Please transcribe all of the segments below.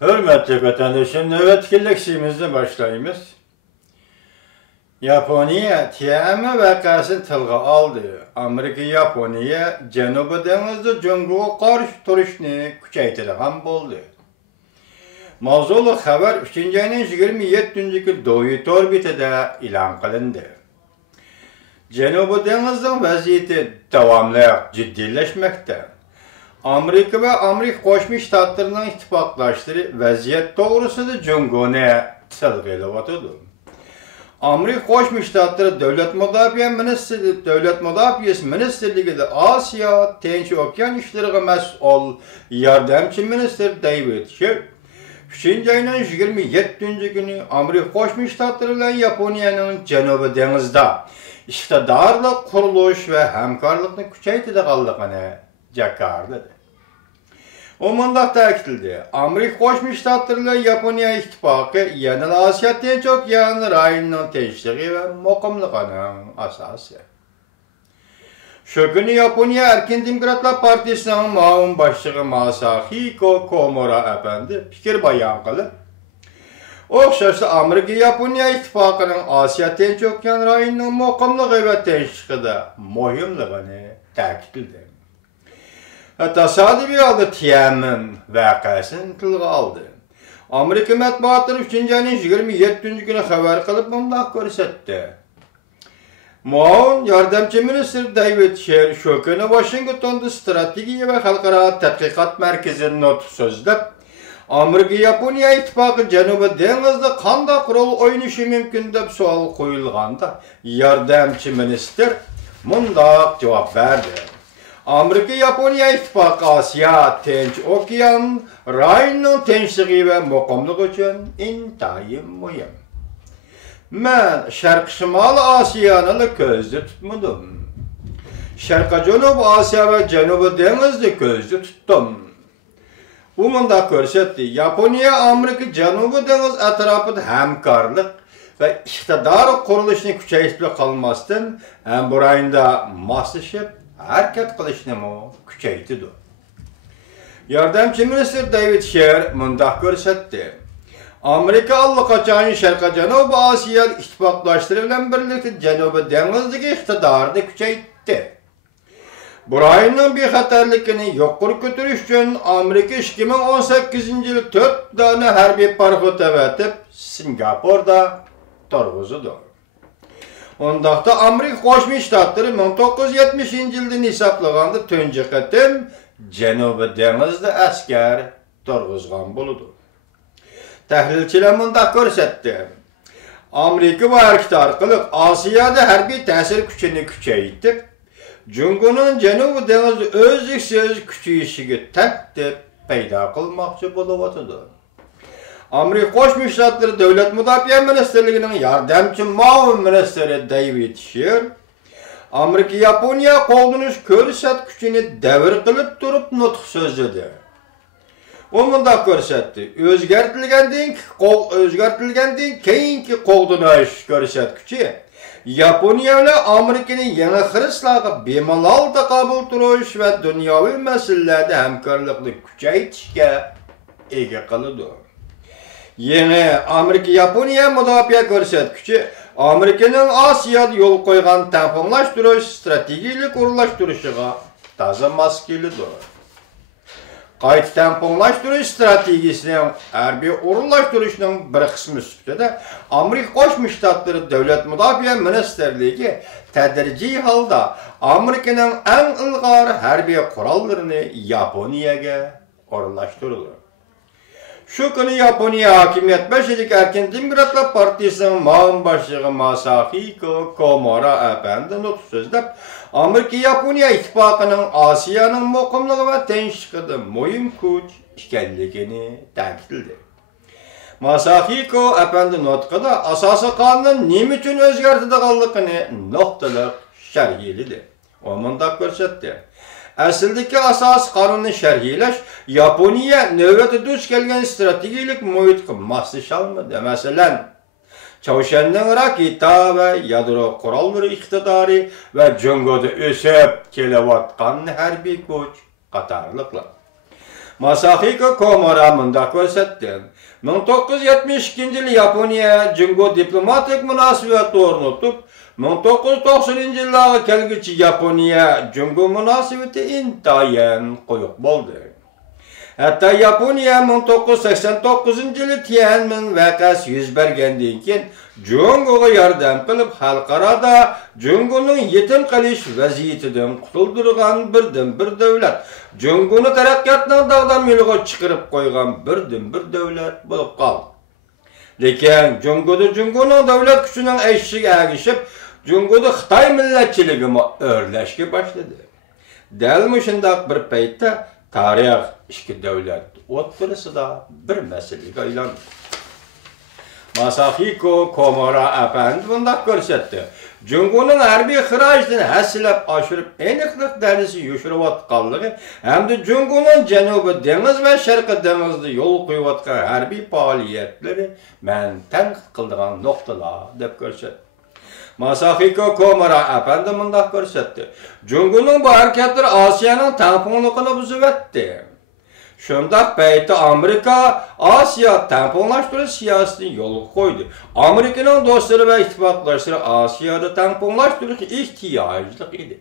Hürmetli vatandaşım, nöbetçilikçimizle başlayımız. Yaponiya TM vakasını tilga aldı. Amerika Yaponiya Janubi dengizde Jungoga qarşı turishni kuchaytirgan bo'ldi. Mavzulu xabar 3-ayning 27-kun Doyut orbitida e'lon qilindi. Janubi dengizning vaziyati davomli jiddiylashmoqda. Amerika ve Amerika Qo'shma Shtatlarning ittifoqdoshlari vaziyat to'g'risida Jungoni tilg'ayotdi. Amerika Qo'shma Shtatlari Davlat Mudofaa Ministerligida Osiyo Tinch okean ishlariga mas'ul yordamchi ministr David Sherr 3-ayning 27-kuni Amerika Qo'shma Shtatlari bilan Yaponiyaning Janubiy dengizda iqtidorli qurilish va hamkorlikni kuchaytirganligini jakarladı. O mundaq ta'kidladi. Amerika Qo'shma Shtatlari bilan Yaponiya ittifoqi Yangi Osiyo Tinch okean rayonining tinchligi va muqimligining asosi. Shu kuni Yaponiya Erkin Demokratlar Partiyasining muavin boshlig'i Masahiko Komura apandi fikr bayon qilib, o'xshashli Amerika Yaponiya ittifoqining Osiyo Tinch okean rayonining muqimligi va tinchligida muhimligini ta'kidladi. Tasodifiy holda Tiananmen voqeasini tilga oldi. Amerika matbuotlari 3-ayning 27-kuni xabar qilib bunday ko'rsatdi. Muavin yordamchi ministr David Sherr shu kuni Washingtonda strategiya va xalqaro tadqiqot markazida nutq so'zlab, Amerika Yaponiya ittifoqi Janubiy dengizda qanday rol o'ynashi mumkin deb savol qo'yilganda, yordamchi ministr bunday javob berdi. Amerika Yaponiya ittifoqi Osiyo Tinch okean rayonining tinchligi va muqimligi uchun intayin muhim. Men Sharq-Shimoliy Osiyoni ko'zda tutmadim. Sharq-Janubiy Osiyo va Janubiy dengizni ko'zda tutdim. Bu munda ko'rsatdi. Yaponiya Amerika Janubiy dengiz atrofida hamkorlik va iqtidor qurilishini kuchaytirib qolmasdan, ham bu rayonda moslashib harakat qilishni kuchaytirdi. Yordamchi ministr David Sherr mundaq ko'rsatdi. Amerika allaqachon Sharq-Janubiy Osiyo ittifoqdoshlari bilan birlikda Janubiy dengizdagi iqtidorini kuchaytirdi. Bu rayonning bexatarligini yuqori ko'tarish uchun Amerika 2018-yili 4 dona harbiy parxod avatib Singapurda turg'izdi. Ondaqda Amerika Qo'shma Shtatlari 1970-yildan hisoblaganda tunji qatim Janubiy dengizda askar turg'izgan bo'ldi. Tahlilchilar mundaq ko'rsatdi. Amerika bu harakat orqali Osiyoda harbiy ta'sir kuchini kuchaytirib, Jungoning Janubiy dengizda o'zliksiz kuchayishiga tahdid paydo qilmoqchi bo'layotdi. Amerika Qo'shma Shtatlari Davlat Mudofaa Ministerligining yordamchi muavin ministri David Sherr Amerika Yaponiya qo'llanish ko'rsatkichini davr qilib turib nutq so'zladi. U mundaq ko'rsatdi. O'zgartirilgandan keyingi qo'llanish ko'rsatkichi Yaponiya bilan Amerikaning yangi xirslariga bemalol taqobil turish va dunyoviy masalalarda hamkorlikni kuchaytirishga ega qiladi. Yeni Amerika Yaponiya mudofaa ko'rsatkichi Amerikaning Osiyoda yo'l qo'ygan tamponglashtirish strategik o'rinlashtirishiga toza mos keladi. Qayta tamponglashtirish strategiyasining harbiy o'rinlashtirishning bir qismi sifatida Amerika Qo'shma Shtatlari Davlat Mudofaa Ministerligi tadrijiy holda Amerikaning eng ilg'or harbiy qurollarini Yaponiyaga o'rinlashtirdi. Shu kuni Yaponiya hokimiyat boshidagi Erkin Demokratlar Partiyasining muavin boshlig'i Masahiko Komura apandi nutq so'zlab, Amerika Yaponiya ittifoqining Osiyoning muqimligi va tinchligida muhim kuch ekanligini ta'kidladi. Masahiko apandi nutqida asosiy qonun nima uchun o'zgartirilganligini nuqtaliq sharhladi. O mundaq ko'rsatdi. Asildagi asos qonunni sharhlash Yaponiya navbatda duch kelgan strategik muhitga moslasholmadi. Masalan, Chavshanning raketa va yadro qurollari iqtidori va Jungoda o'sib kelayotgan harbiy kuch qatorliqlar. Masahiko Komura mundaq ko'rsatdi. 1972-yil Yaponiya Jungo diplomatik munosabat o'rnatib, 1990-yillarga kelguchi Yaponiya Jungo munosabati intayin qo'yiq bo'ldi. Hatta Yaponiya 1989-yili Tiananmen voqeasi yuz bergandan keyin Jungoga yordam qilib, xalqarada Jungoning yetim qilish vaziyatidan qutuldirgan birdan-bir davlat, Jungoni taraqqiyotning dag'dam yo'liga chiqarib qo'ygan birdan-bir davlat bo'lib qoldi. Lekin Jungoning davlat kuchining aytishiga ergishib, Jungoda Xitoy millatchiligi o'rlashga boshladi. Dal shundaq bir paytda tarix ikki davlat o'rtasida bir masalaga aylandi. Masahiko Komura apandi bundaq ko'rsatdi. Jungoning harbiy xarajatini hasilab oshirib, aniqlik darajasi yoshirayotganligi hamda Jungoning Janubiy dengiz va Sharqiy dengizda yo'l qo'yayotgan harbiy faoliyatlari men tanqid qiladigan nuqtalar deb ko'rsatdi. Masahiko Komura apandi bundaq ko'rsatdi. Jungoning bu harakatlari Osiyoning tamponligini buzib o'tdi. Shundaq paytda Amerika Osiyo tamponlashtirish siyosatini yo'lga qo'ydi. Amerikaning do'stlari va ittifoqdoshlari Osiyoda tamponlashtirish ehtiyojli edi.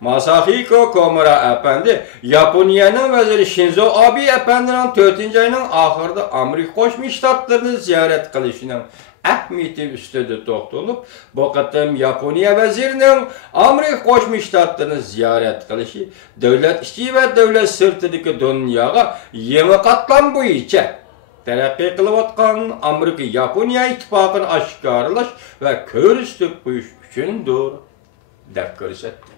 Masahiko Komura apandi Yaponiyaning vaziri Shinzo Abe apandining 4-oyning oxirida Amerika Qo'shma Shtatlarini ziyorat qilishining ahamiyati ustida to'xtalib, bu qatam Yaponiya vazirining Amerika Qo'shma Shtatlarini ziyorat qilishi davlat ichi va davlat sirtidagi dunyoga yangi qatlam bo'yicha taraqqiy qilayotgan Amerika Yaponiya ittifoqini oshkorlash va ko'rsatib qo'yish uchundir deb ko'rsatdi.